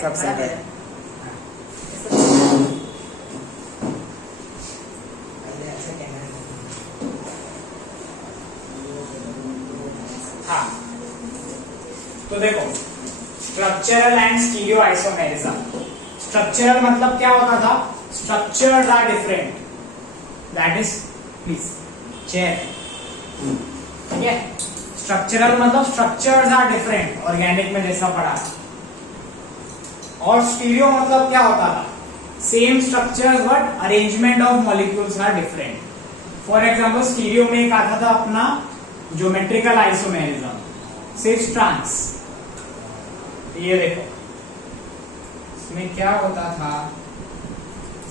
सब सही है। हाँ, तो देखो structural and stereo isomerism. Structural मतलब क्या होता था? Structures are different, that is please chair, ठीक है। स्ट्रक्चरल मतलब स्ट्रक्चर्स आर डिफरेंट, ऑर्गेनिक में जैसा पढ़ा। और स्टीरियो मतलब क्या होता था? Same structures but arrangement of molecules are different. For example stereo में एक आता था अपना ज्योमेट्रिकल आइसोमेरिज्म, 6 ट्रांस। ये देखो इसमें क्या होता था?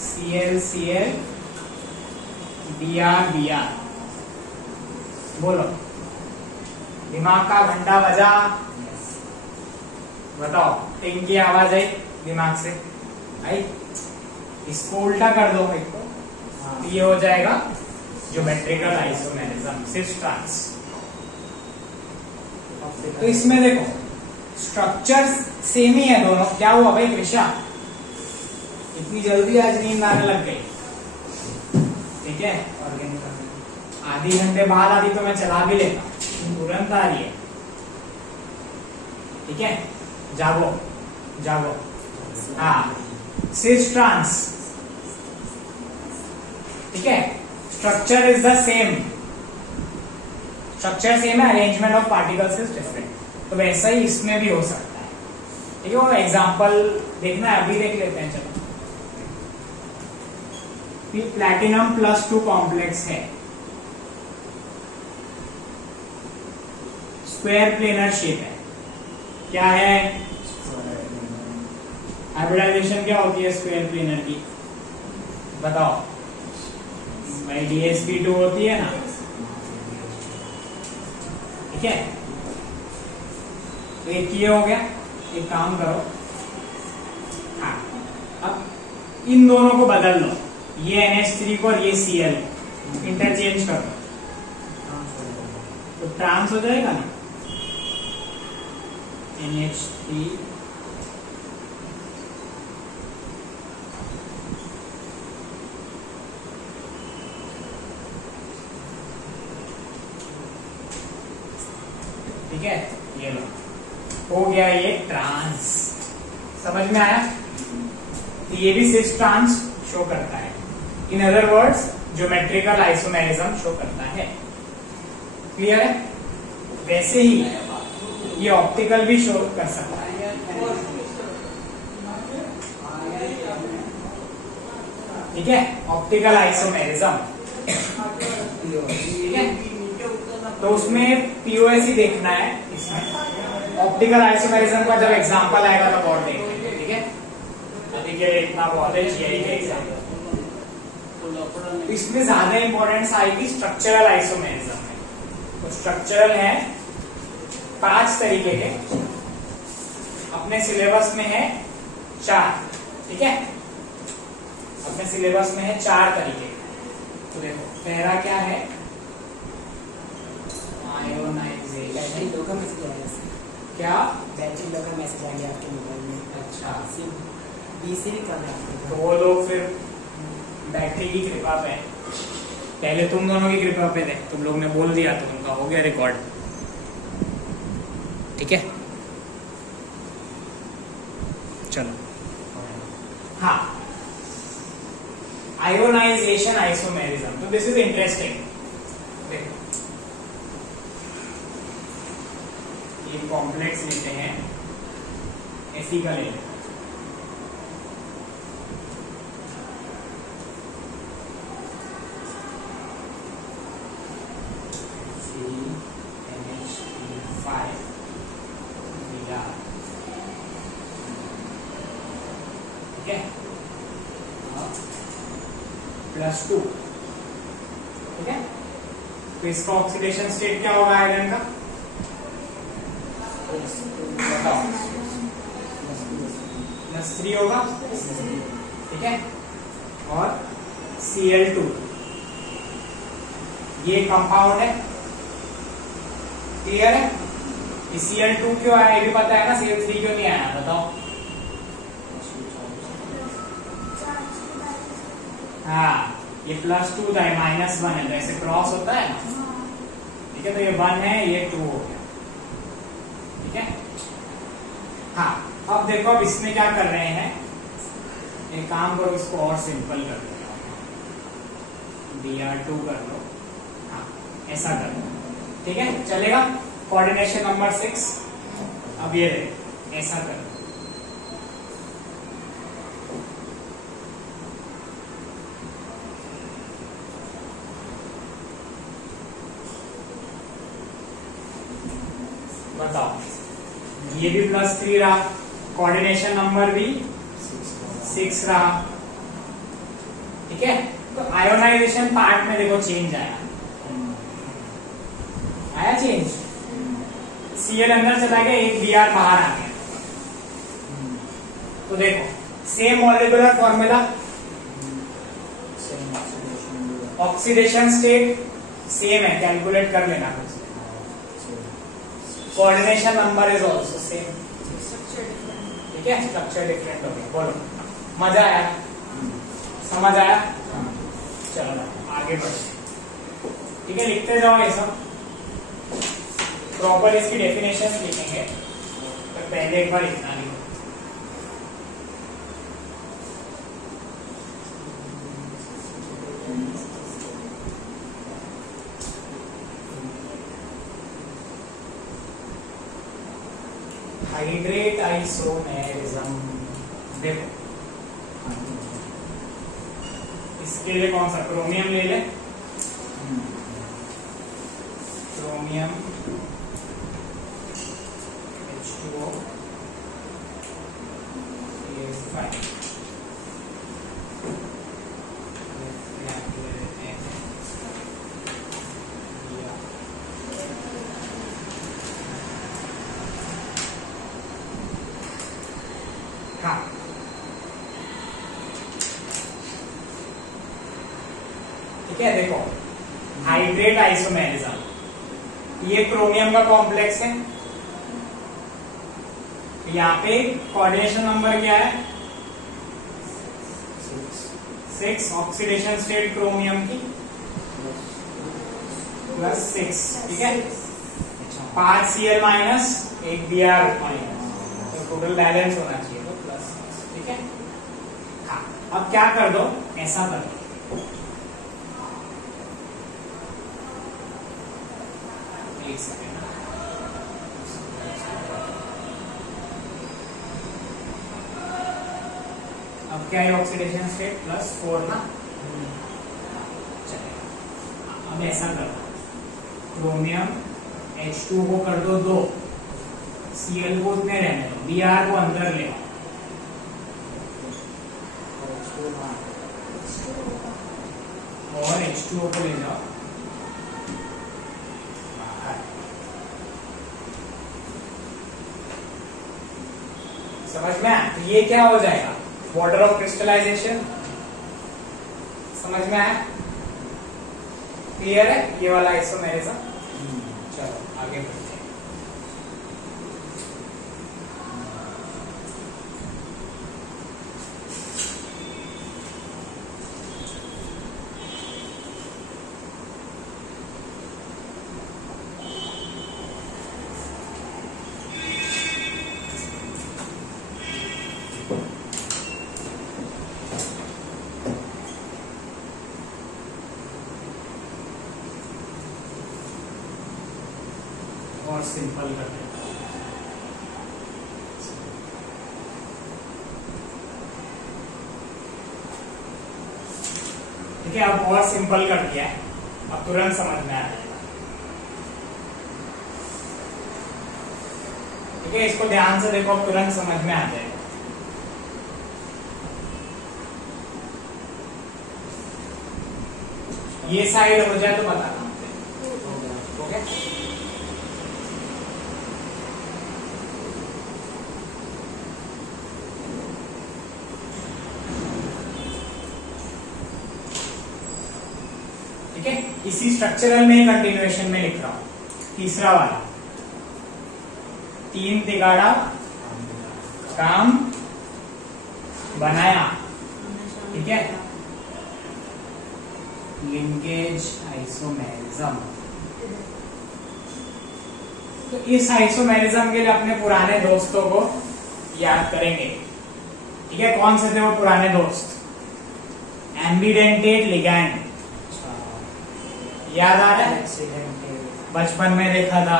Cl Cl Br Br। बोलो, दिमाग का घंटा बजा, बताओ टिंग की आवाज आई दिमाग से आई? इसको उल्टा कर दो एक तो ये हो जाएगा ज्योमेट्रिकल आइसोमेरिज्म, 6 ट्रांस। तो इसमें देखो स्ट्रक्चर्स सेम ही है दोनों। क्या हुआ भाई कृषा, इतनी जल्दी आज नींद आने लग गई? ठीक है, आधे घंटे बाद आधी तो मैं चला भी लेता, तुरंत आ रही है। ठीक है, जागो जागो। हाँ, 6 ट्रांस, ठीक है। Structure is the same, structure same है, arrangement of particles is different. तो वैसा ही इसमें भी हो सकता है, ठीक है। वो एग्जांपल देखना है, अभी देख लेते हैं। चलो, प्लैटिनम +2 कॉम्प्लेक्स है, स्क्वायर प्लेनर शेप है। क्या है? हाइब्रिडाइजेशन क्या होती है स्क्वायर प्लेनर की? बताओ भाई, DsP2 होती है ना, ठीक है। तो एक ये हो गया। एक काम करो, हाँ, अब इन दोनों को बदल लो, ये NH3 को और ये Cl इंटरचेंज कर दो, तो ट्रांस हो जाएगा ना, NH3 ठीक है। ये लो, हो गया ये ट्रांस। समझ में आया? ये भी 6 ट्रांस शो करता है। In other words geometrical isomerism show करता है। क्लियर है? वैसे ही ये ऑप्टिकल भी शो कर सकता है, ठीक है। ऑप्टिकल आइसोमेरिज्म, ठीक है। तो उसमें POS ही देखना है। इसमें ऑप्टिकल आइसोमेरिज्म का जब एग्जांपल आएगा तब और देखेंगे, ठीक है। अभी के लिए इतना बहुत है, GI के एग्जांपल। तो इसमें ज्यादा इंपॉर्टेंस आएगी स्ट्रक्चरल आइसोमेरिज्म में। तो स्ट्रक्चरल है 5 तरीके के, अपने सिलेबस में है 4, ठीक है। अपने सिलेबस में है 4 तरीके। तो देखो पहला क्या है? बैटरी लो का मैसेज आया, क्या? बैटरी लो का मैसेज आ गया आपके मोबाइल में। अच्छा, BC भी कम है आपके। तो वो लोग फिर बैटरी की कृपा पे, पहले तुम दोनों की कृपा पे थे, तुम लोग ने बोल दिया तो उनका हो गया रिकॉर्ड, ठीक है। चलो, हाँ, आयोनाइजेशन आइसोमेरिज्म। तो दिस इज इंटरेस्टिंग। देखो ये कॉम्प्लेक्स लेते हैं, Fe का ले लेते हैं, ठीक है, +2, ठीक है। तो इसका ऑक्सीडेशन स्टेट क्या होगा आयरन का? बताओ, +3 होगा, ठीक है। और Cl2, ये कंपाउंड है, क्लियर है। Cl2 क्यों आया ये भी पता है ना, Cl3 क्यों नहीं आया बताओ? हाँ, ये +2 था, -1 है, तो ऐसे क्रॉस होता है ना, ठीक है। तो ये 1 है, ये 2 हो गया, ठीक है। हाँ, अब देखो, अब इसमें क्या कर रहे हैं, एक काम करो, इसको और सिंपल कर दो, dr2 कर लो, हाँ ऐसा कर लो, ठीक है, चलेगा। कोऑर्डिनेशन नंबर 6, अब ये ऐसा कर लो, बताओ, ये भी +3 रहा, कोऑर्डिनेशन नंबर भी 6 रहा, ठीक है। तो आयोनाइजेशन पार्ट में देखो चेंज आया चेंज, Cl अंदर चला गया, एक Br बाहर आ गया। तो देखो, same molecular formula, oxidation state same है, कैलकुलेट कर लेना कुछ। Coordination number is also same, ठीक है, स्ट्रक्चर डिफरेंट हो गया। बोलो, मजा आया, समझ आया? चलो आगे बढ़ते, ठीक है, लिखते जाओ ये सब, प्रॉपर इसकी डेफिनेशन लिखेंगे, तो पहले एक बार इतना लिखो। हाइड्रेट आइसोमेरिज्म, देखो इसके लिए कौन सा, क्रोमियम ले ले, क्रोमियम H2O 5, हाँ ठीक है। देखो, हाइड्रेट आइसोमेरिज्म, ये क्रोमियम का कॉम्प्लेक्स है, यहाँ पे कोऑर्डिनेशन नंबर क्या है, 6, ऑक्सीडेशन स्टेट क्रोमियम की +6, ठीक है। 5 Cl माइनस 1 Br माइनस, तो टोटल बैलेंस होना चाहिए, तो +6, ठीक है। हाँ, अब क्या कर दो, ऐसा कर दो, एक सेकेंड, अब क्या है, ऑक्सीडेशन स्टेट +4 ना, चलेगा। अब ऐसा कर दो, क्रोमियम H2O कर दो 2, Cl को उतने रहने दो, Br को अंदर ले आओ, और H2O को ले जाओ बाहर। समझ में आया? तो ये क्या हो जाएगा, वाटर ऑफ क्रिस्टलाइजेशन, समझ में आया? क्लियर है ये वाला आइसोमेरिज्म? चलो आगे बढ़ते हैं। और सिंपल कर देता हूं, ठीक है। अब और सिंपल कर दिया है, अब तुरंत समझ में आ जाएगा, ठीक है। इसको ध्यान से देखो, अब तुरंत समझ में आ जाएगा। ये साइड हो जाए तो बताना, ओके। ठीक है, इसी स्ट्रक्चरल में कंटिन्यूएशन में लिख रहा हूं, तीसरा वाला, 3 तिगाड़ा काम बनाया, ठीक है, लिंकेज आइसोमेरिज्म। तो इस आइसोमेरिज्म के लिए अपने पुराने दोस्तों को याद करेंगे, ठीक है। कौन से थे वो पुराने दोस्त? एम्बिडेंटेट लिगैंड, याद आ रहा है? बचपन में देखा था,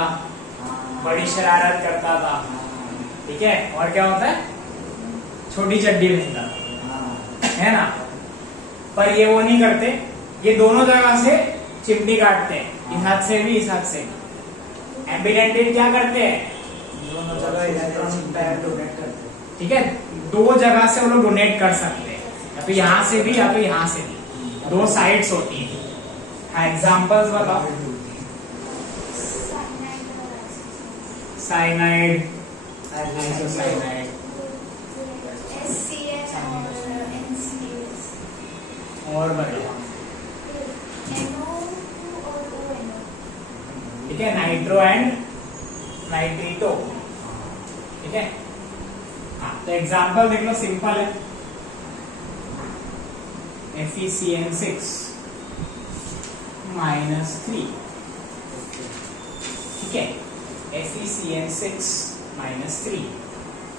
बड़ी शरारत करता था, ठीक है। और क्या होता है? छोटी चड्डी पहनता है ना। पर ये वो नहीं करते, ये दोनों जगह से चिमटी काटते हैं, इस हाथ से भी, इस हाथ से भी। एम्बिडेंटेट क्या करते हैं? दोनों जगह इलेक्ट्रॉन पैर डोनेट करते हैं, ठीक है, दो जगह से वो लोग डोनेट कर सकते हैं, या तो यहाँ से भी या तो यहाँ से भी, दो साइड्स होती है। हाँ, एग्जाम्पल्स बताओ। साइनाइड, आइसोसाइनाइड, और बताओ, ठीक है, नाइट्रो एंड नाइट्रीटो, ठीक है। हाँ, तो एग्जाम्पल देख लो, सिंपल है। FeCN6 -3, ठीक है, FeCN6 -3,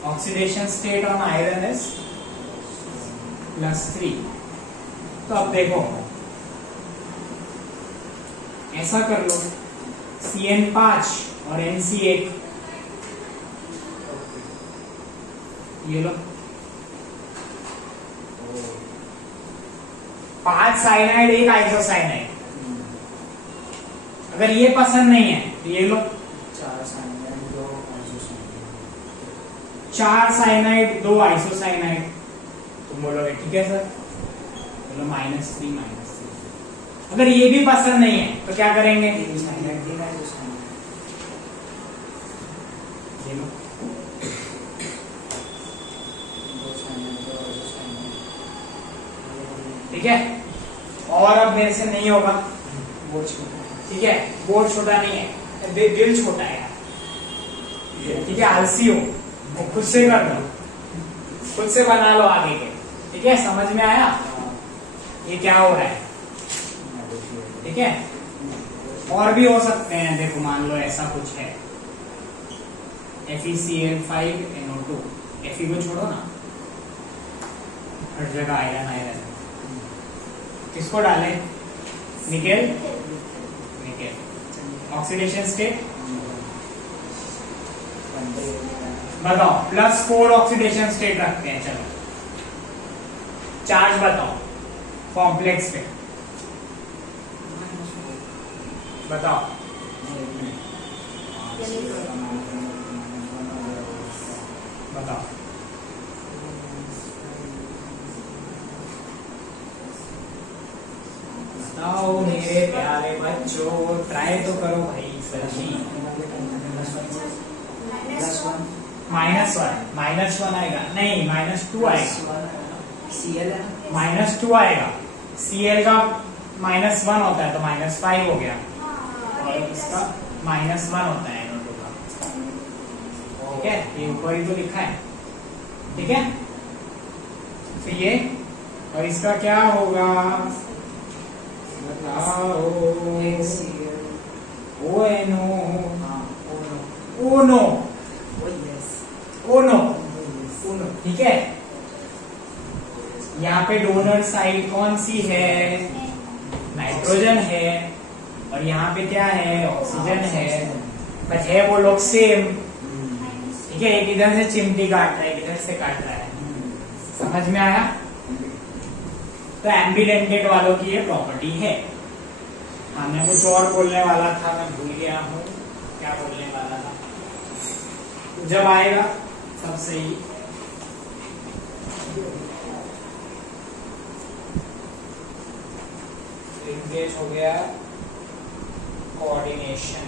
oxidation state on iron is +3। तो अब देखो, ऐसा कर लो, CN5 और NC1, ये लो, 5 साइनाइड, 1 आइसोसाइनाइड। अगर ये पसंद नहीं है तो ये लो, 4 साइनाइड 2 आइसोसाइनाइड, 4 साइनाइड 2 आइसोसाइनाइड। तुम बोलोगे ठीक है सर, बोलो -3 -3। अगर ये भी पसंद नहीं है तो क्या करेंगे? 3 साइनाइड 3 आइसोसाइनाइड, ये लो, 2 साइनाइड 2 आइसोसाइनाइड, ठीक है। और अब मेरे से नहीं होगा, वो छोटा, ठीक है, बोर्ड छोटा नहीं है, दिल छोटा है यार, ठीक है। आलसी हो, वो खुद से कर लो, खुद से बना लो आगे के, ठीक है। समझ में आया ये क्या हो रहा है, ठीक है। और भी हो सकते हैं, देखो मान लो ऐसा कुछ है, FeCl5NO2, Fe को छोड़ो ना, हर जगह आयरन आयरन, किसको डालें? निकेल, निकेल, ऑक्सीडेशन स्टेट बताओ, +4 ऑक्सीडेशन स्टेट रखते हैं। चलो, चार्ज बताओ कॉम्प्लेक्स पे, बताओ। बताओ, बताओ मेरे प्यारे बच्चों, ट्राई तो करो भाई सर जी। -1 आएगा, नहीं -2 आएगा, Cl है, -2 आएगा। Cl का -1 होता है तो -5 हो गया, और इसका -1 होता है NO2 का, ठीक है। ये ऊपर ही तो लिखा है, ठीक है। तो ये, और इसका क्या होगा? ONO, ठीक है। यहाँ पे डोनर साइड कौन सी है? नाइट्रोजन है, और यहाँ पे क्या है? ऑक्सीजन है, बट है वो लोग सेम, ठीक है। एक इधर से चिमटी काट रहा है, एक इधर से काट रहा है, समझ में आया? तो एम्बिडेंटेट वालों की ये प्रॉपर्टी है। हाँ, मैं कुछ और बोलने वाला था, मैं भूल गया हूँ क्या बोलने वाला था। जब आएगा सब सही। लिंकेज हो गया, कोऑर्डिनेशन,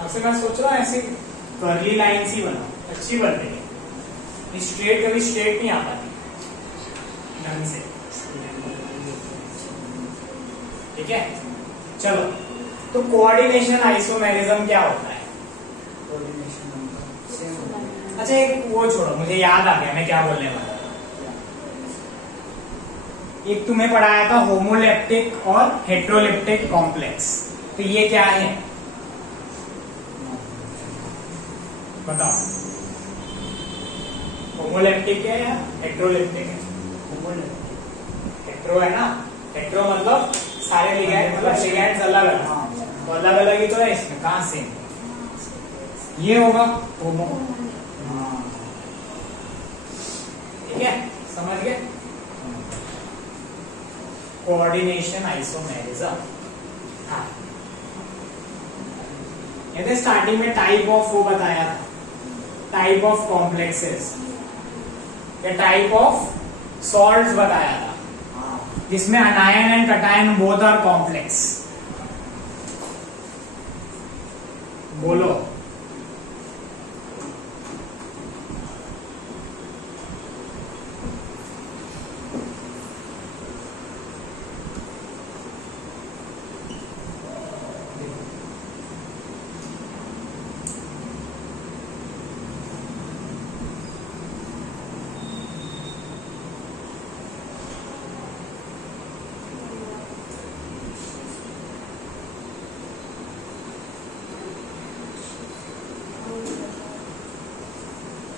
आपसे मैं सोच रहा हूँ ऐसी कर्ली लाइंस ही बनाओ, अच्छी बन रही है। स्ट्रेट कभी स्ट्रेट नहीं आ पाती ढंग से, ठीक है। चलो, तो कोऑर्डिनेशन आइसोमेरिज्म क्या होता है? अच्छा एक वो छोड़ो, मुझे याद आ गया मैं क्या बोलने वाला था। एक तुम्हें पढ़ाया था होमोलेप्टिक और हेट्रोलेप्टिक कॉम्प्लेक्स, तो ये क्या है बताओ? होमोलेप्टिक है या हेट्रोलेप्टिक है? हेट्रो है ना, हेट्रो मतलब सारे लिगैंड, मतलब लिगैंड्स अलग अलग, तो अलग अलग ही तो है इसमें, कहां से ये होगा होमो, ठीक है, समझ गए? Coordination isomerism. हाँ, ये स्टार्टिंग में टाइप ऑफ वो बताया था, टाइप ऑफ कॉम्प्लेक्सेस या टाइप ऑफ सॉल्ट्स बताया था, जिसमें anion and cation both are complex. बोलो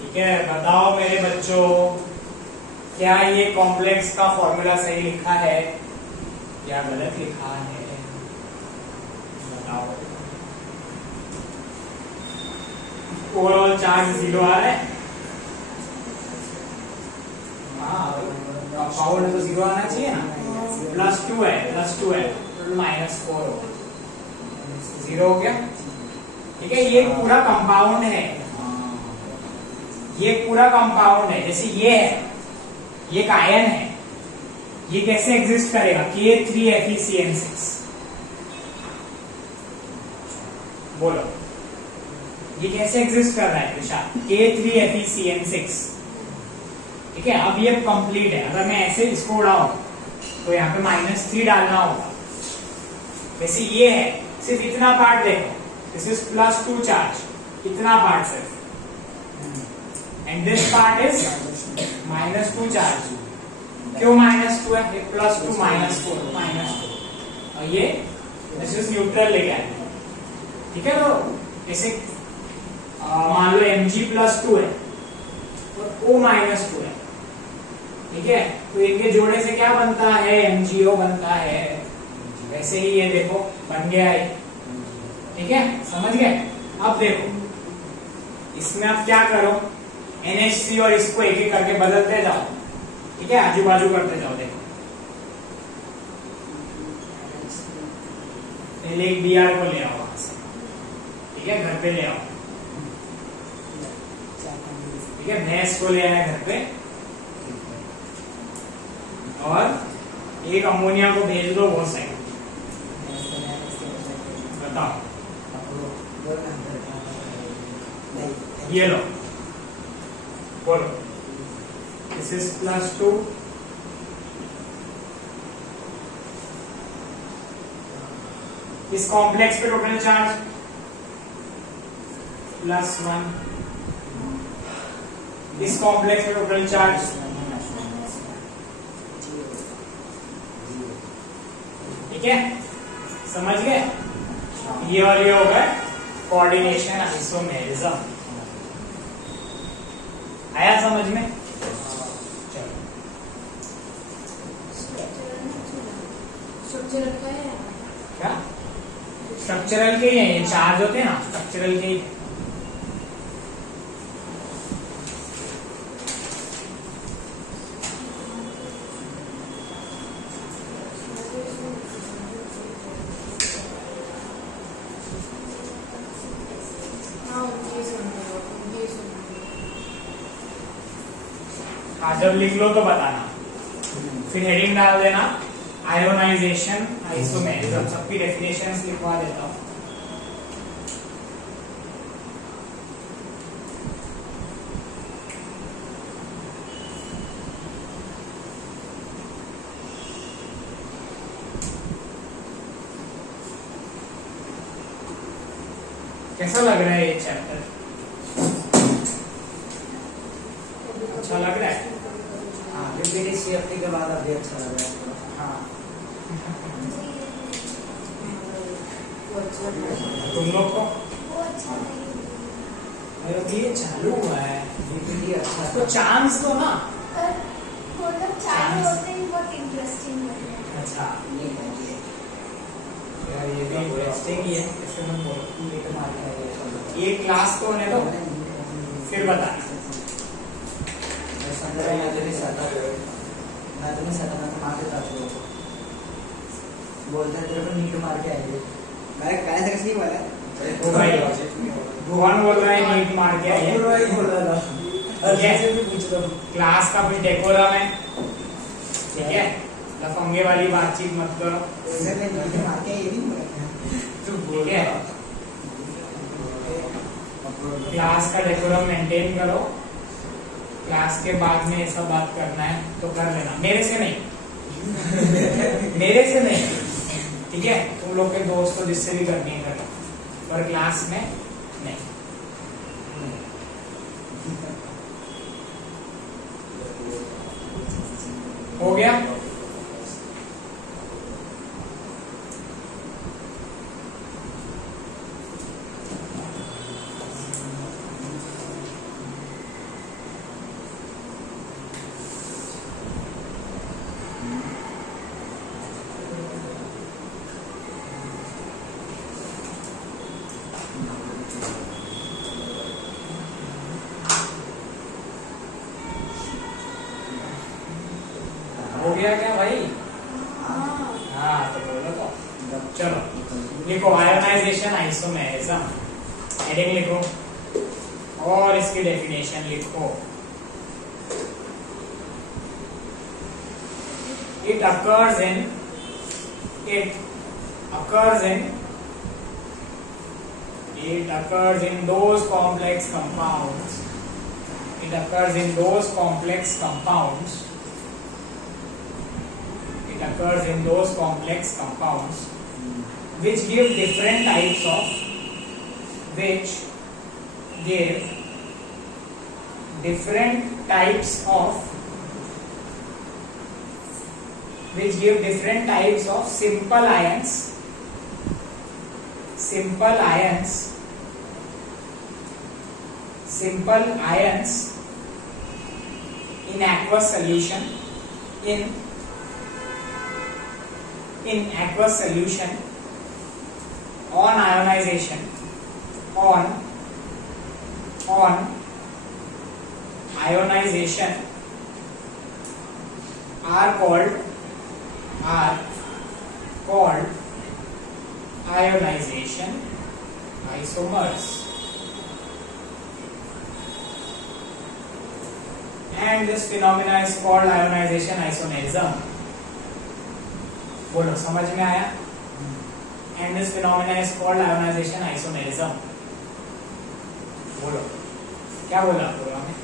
ठीक है, बताओ मेरे बच्चों, क्या ये कॉम्प्लेक्स का फॉर्मूला सही लिखा है या गलत लिखा है? बताओ। ओवरऑल चार्ज 0 आ रहा है, कंपाउंड तो 0 आना चाहिए ना, +2 है, +2 है, -4 हो, 0 हो गया, ठीक है। ये पूरा कंपाउंड है, ये पूरा कंपाउंड है, जैसे ये है, ये एक आयन है, ये कैसे एग्जिस्ट करेगा? K3FeCN6, बोलो ये कैसे एग्जिस्ट कर रहा है कृषा? K3FeCN6, ठीक है। अब ये कंप्लीट है, अगर मैं ऐसे इसको उड़ाऊं तो यहाँ पे -3 डालना होगा, वैसे ये है, सिर्फ इतना पार्ट देखो, दिस इज +2 चार्ज, इतना पार्ट सिर्फ, and this part is -2 charge. क्यों -2 है? +2 -4 -2, और ये दिस इज न्यूट्रल लिगैंड, ठीक है। तो जैसे मान लो Mg+2 है और O -2 है, ठीक है, तो इनके जोड़े से क्या बनता है? MgO बनता है। वैसे ही ये देखो बन गया है, ठीक है, समझ गए? अब देखो इसमें आप क्या करो, NH3 और इसको एक एक करके बदलते जाओ, ठीक है, आजू बाजू करते जाओ। देखो पहले एक Br को ले आओ वहां से, ठीक है, घर पे ले आओ, ठीक है, भैंस को ले आए घर पे, और एक अमोनिया को भेज दो वो साइड। बताओ, ये लो, बोलो, दिस इज +2, इस कॉम्प्लेक्स पे टोटल चार्ज +1, इस कॉम्प्लेक्स पे टोटल चार्ज ठीक है, समझ गए? ये और ये हो गए कोऑर्डिनेशन आइसोमेरिज्म। आया समझ में? चलो, क्या स्ट्रक्चरल के ही है ये, चार्ज होते हैं ना, स्ट्रक्चरल के ही। हाँ, जब लिख लो तो बताना, फिर हेडिंग डाल देना आयोनाइजेशन आइसोमेरिज्म, सबकी डेफिनेशंस लिखवा देता हूँ। कैसा लग रहा है ये चैप्टर? अच्छा लग रहा है? हाँ, रिपीटेड सीएफटी के बाद अभी अच्छा लग रहा है। हाँ। तुम लोग को? मेरे को ये चालू हुआ है। रिपीटी अच्छा तो चांस दो ना। अच्छा यार, ये भी इंटरेस्टिंग ही है। इससे हम बोल ये क्लास तो होने दो, फिर बताना। मैं तुम्हें सता मार देता हूँ। बोलते हैं तेरे को नीट मार के आएंगे। मैं कैसे कैसे बोला? वो भाई भुवन बोल रहा है नीट मार के आइए। बोल रहा था। पूछ लो। क्लास का भी डेकोरम है, ठीक है? लफंगे वाली बातचीत मत करो, ठीक है? क्लास का डेकोरम मेंटेन करो। क्लास के बाद में ऐसा बात करना है तो कर लेना, मेरे से नहीं। मेरे से नहीं, ठीक है? तुम लोग के दोस्त तो जिससे भी करनी है करो, पर क्लास में नहीं। हो गया? हो गया क्या भाई? हाँ तो बोलो तो। चलो लिखो आयोनाइजेशन आइसोमेरिज्म, हेडिंग लिखो और इसकी डेफिनेशन लिखो। It occurs in those complex compounds. It occurs in those complex compounds. It occurs in those complex compounds which give different types of simple ions in aqueous solution on ionization are called ionization isomers, and this phenomena is called ionization isomerism. बोलो, समझ में आया? And this phenomena is called ionization isomerism. बोलो, क्या बोला आपने?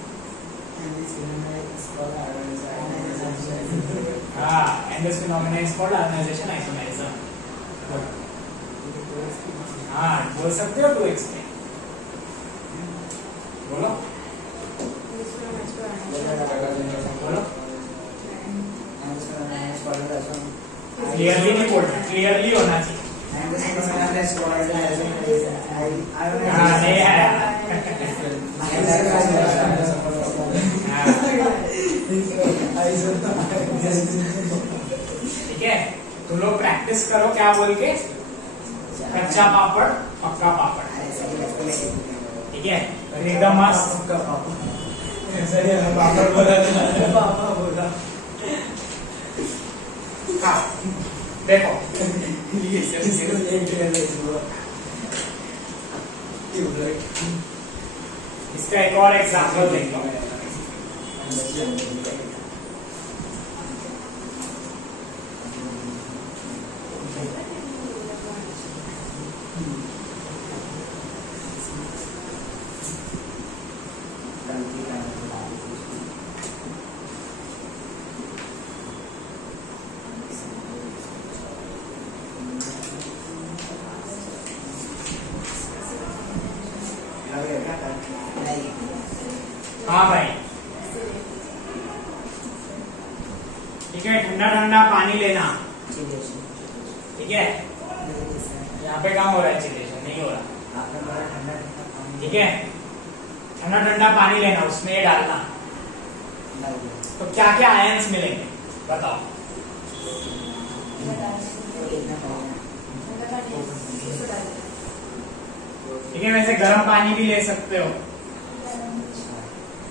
हाँ, and this phenomena is called ionization isomerism. हाँ, बोल सकते हो 2x में? बोलो, बोलो। क्लियरली नहीं बोलना, क्लियरली होना चाहिए। हाँ, नहीं आया। ठीक है, तुम लोग प्रैक्टिस करो क्या बोल के, कच्चा पापड़ पक्का पापड़, ठीक है? एकदम मस्त पापड़ बोला। हाँ देखो, इसका एक और एग्जाम्पल देख लो। हाँ भाई, ठीक है। ठंडा ठंडा पानी लेना, ठीक है। यहाँ पे कहाँ हो रहा है चिलेशन, नहीं हो रहा, ठीक है। ठंडा ठंडा पानी लेना, उसमें ये डालना, तो क्या क्या आयंस मिलेंगे बताओ। ठीक है, वैसे गर्म पानी भी ले सकते हो,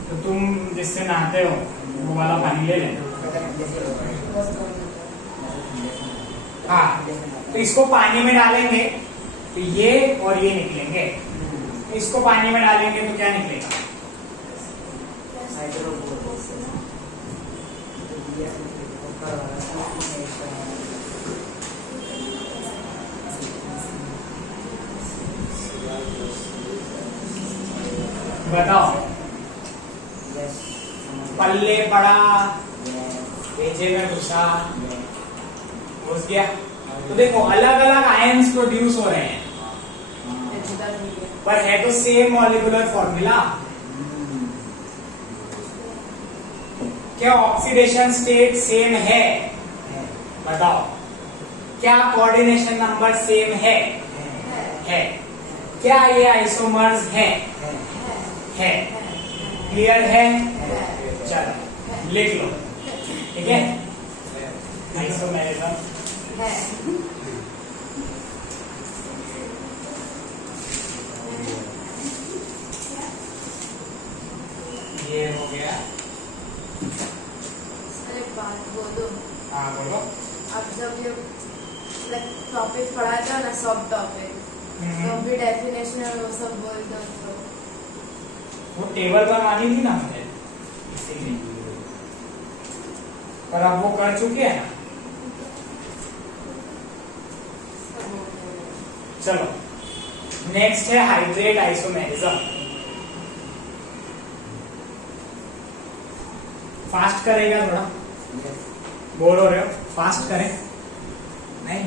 तो तुम जिससे नहाते हो वो वाला पानी ले लेना। हाँ, तो इसको पानी में डालेंगे तो ये और ये निकलेंगे, इसको पानी में डालेंगे तो क्या निकलेगा? बताओ। पल्ले पड़ा, भेजे में घुसा, घुस गया। तो देखो अलग अलग आयंस प्रोड्यूस हो रहे हैं, पर है तो सेम मॉलिक्यूलर फॉर्मूला। क्या ऑक्सीडेशन स्टेट सेम है? बताओ। क्या कोऑर्डिनेशन नंबर सेम है? है। क्या ये आइसोमर्स है? है। क्लियर है? चलो लिख लो, ठीक है। आइसोमेरिज्म ये हो गया। एक बात बोलो। हाँ बोलो। अब जब ये टॉपिक पढ़ा था ना, सब टॉपिक, तो भी डेफिनेशन वो सब बोल दो तो वो टेबल बनवानी थी ना हमने, इसीलिए। पर अब वो कर चुके हैं ना। चलो नेक्स्ट है हाइड्रेट आइसोमेरिज्म। फास्ट करेगा थोड़ा, बोर हो रहे हो? फास्ट करें? नहीं,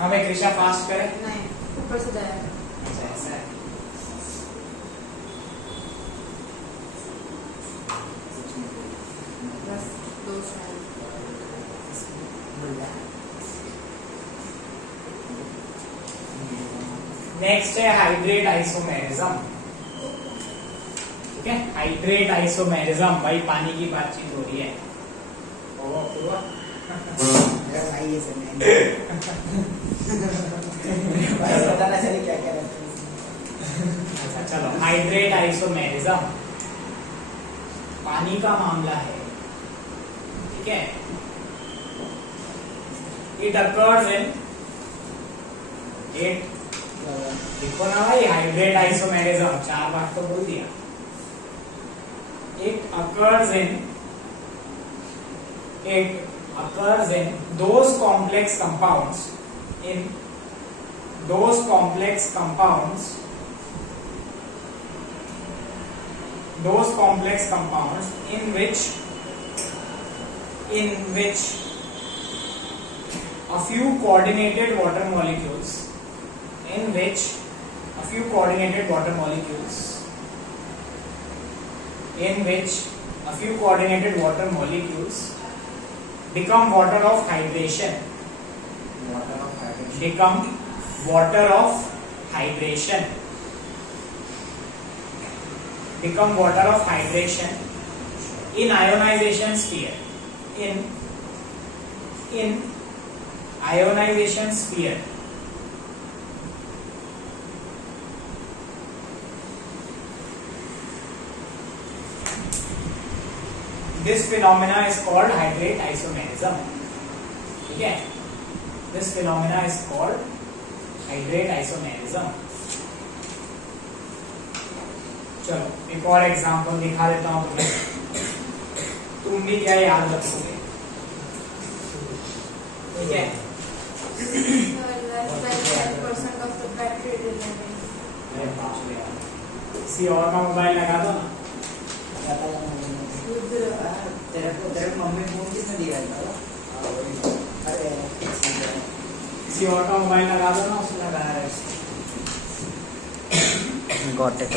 हमें कृषा फास्ट करें? नहीं, ऊपर से जाए। अच्छा ऐसा है। बस 2 साल। नेक्स्ट है हाइड्रेट आइसोमेरिज्म, ठीक है। हाइड्रेट आइसोमेरिज्म, भाई पानी की बातचीत हो रही है। पता ना चले क्या क्या रहता अच्छा चलो, हाइड्रेट आइसोमेरिज्म पानी का मामला है, ठीक है। इट अकर्स इन, इट देखो ना भाई, हाइड्रेट आइसोमेरिज्म 4 बार तो बोल दिया। It occurs in those complex compounds in those complex compounds in which a few coordinated water molecules become water of hydration, in ionization sphere, in ionization sphere. This phenomena is called hydrate isomerism, ठीक है। This phenomena is called hydrate isomerism. चलो एक और example दिखा देता हूं तुम्हें, तुम भी क्या याद रखोगे, ठीक है। किसी और का मोबाइल लगा दो ना। तेरे मम्मी फोन किसने दिया था? अरे किसी किसी और का मोबाइल लगा दो ना, उसने लगाया है। Got it.